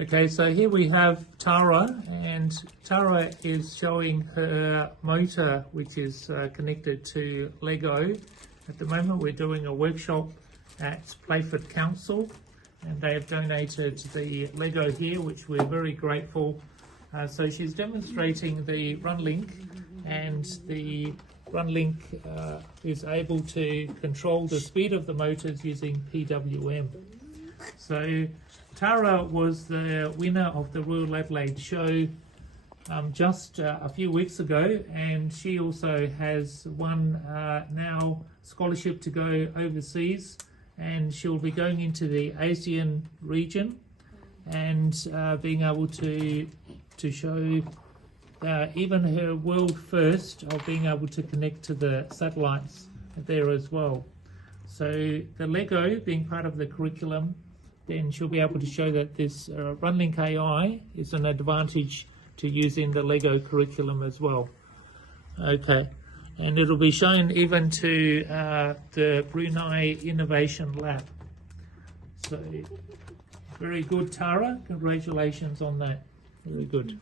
Okay, so here we have Tara, and Tara is showing her motor, which is connected to Lego. At the moment we're doing a workshop at Playford Council, and they have donated the Lego here, which we're very grateful. So she's demonstrating the runlinc, and the runlinc is able to control the speed of the motors using PWM. So Tara was the winner of the Royal Adelaide show just a few weeks ago, and she also has won now scholarship to go overseas, and she'll be going into the ASEAN region and being able to show even her world first of being able to connect to the satellites there as well. So the Lego being part of the curriculum, then she'll be able to show that this runlinc AI is an advantage to use in the Lego curriculum as well. Okay, and it'll be shown even to the Brunei Innovation Lab. So very good, Tara. Congratulations on that. Very good.